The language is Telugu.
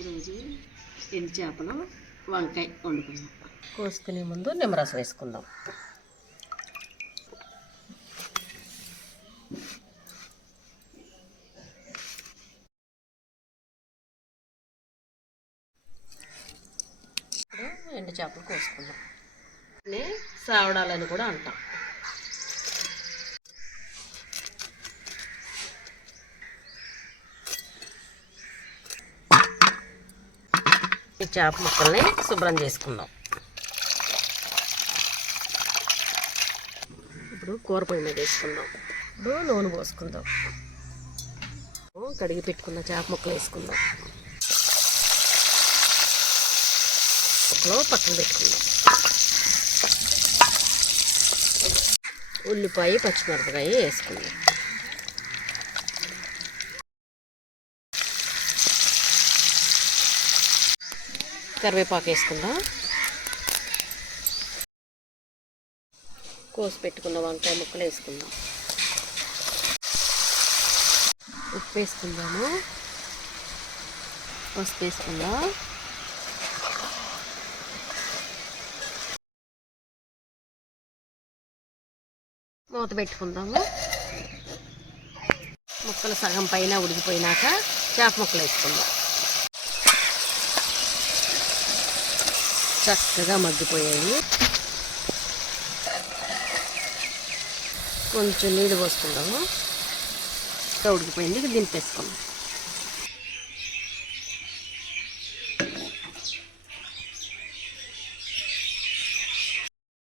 ఈరోజు ఎండు చేపలు వంకాయ వండుకుందాం. కోసుకునే ముందు నిమ్మరసం వేసుకుందాం. ఎండు చేపలు కోసుకుందాం. సావడాలని కూడా అంటాం. ఈ చేప ముక్కల్ని శుభ్రం చేసుకుందాం. ఇప్పుడు కూర పొయ్యి మీద వేసుకుందాం. ఇప్పుడు నూనె పోసుకుందాం. కడిగి పెట్టుకున్న చేప ముక్కలు వేసుకుందాం. ముక్కలు పక్కన పెట్టుకుందాం. ఉల్లిపాయ పచ్చిమిరపకాయ వేసుకుందాం. కరివేపాకు వేసుకుందాం. కోసి పెట్టుకున్న వంకాయ ముక్కలు వేసుకుందాం. ఉప్పు వేసుకుందాము. పసుపు వేసుకుందాం. మూత పెట్టుకుందాము. ముక్కలు సగం పైన ఉడికిపోయినాక చేప ముక్కలు వేసుకుందాం. చక్కగా మగ్గిపోయాయి. కొంచెం నీళ్ళు పోసుకుందాము. ఉడికిపోయింది, దింపేసుకుందాం.